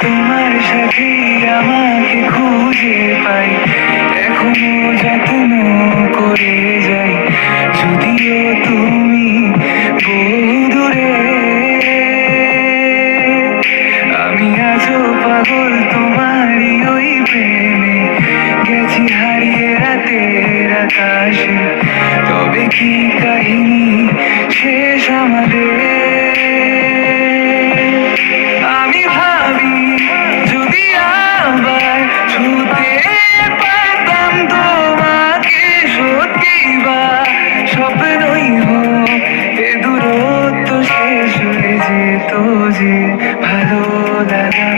তোমার সাথে আমাকে খুঁজে পাই, এখনো যত্ন করে যাই, যদিও তুমি বহু দূরে। আমি আজও পাগল তোমারই ওই প্রেমে, গেছি হারিয়ে রাতের আকাশে। তবে কি কাহিনী শেষ আমাদের? আমি ভাবি যদি আবার ছুতে পারতাম তোমাকে, সত্যি বা স্বপ্নই হোক, এ দূরত্ব শেষ হয়ে যেত যে। ভালো লাগা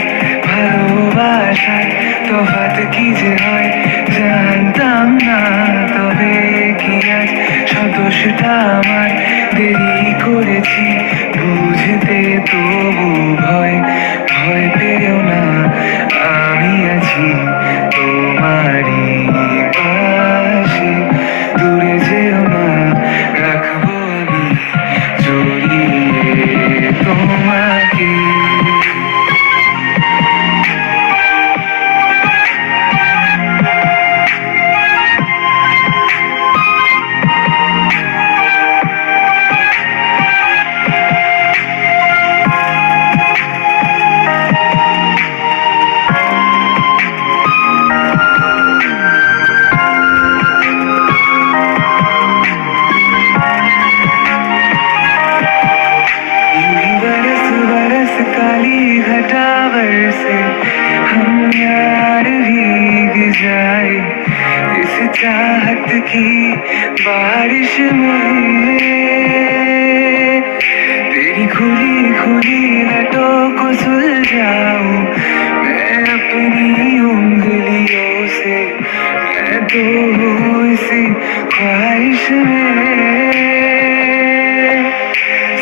ভালোবাসার তফাৎ কি যে হয় জানতাম না। তবে কি আজ সব দোষটা আমার, দেরি করেছি বুঝতে, তবু ভয় ভয় পেও না, আমি আছি তোমারই পাশে। দূরে যেও না, রাখবো আমি জড়িয়ে তোমাকে। काली घटा बरसे, हम यार भीग जाए इस चाहत की बारिश में। तेरी खुली खुली लटों को सुलझाऊं मैं अपनी उंगलियों से, मैं तो हूँ इसी ख्वाहिश में।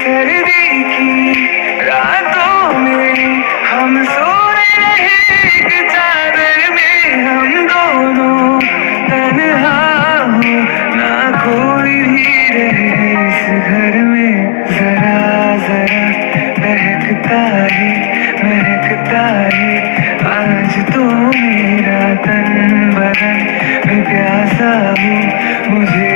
सर्दी की रातों में हम सो रहे एक चादर में, हम दोनों तन्हा हो, ना कोई भी रहे इस घर में। जरा जरा महकता है आज तो मेरा तन बदन, मैं प्यासा हूँ मुझे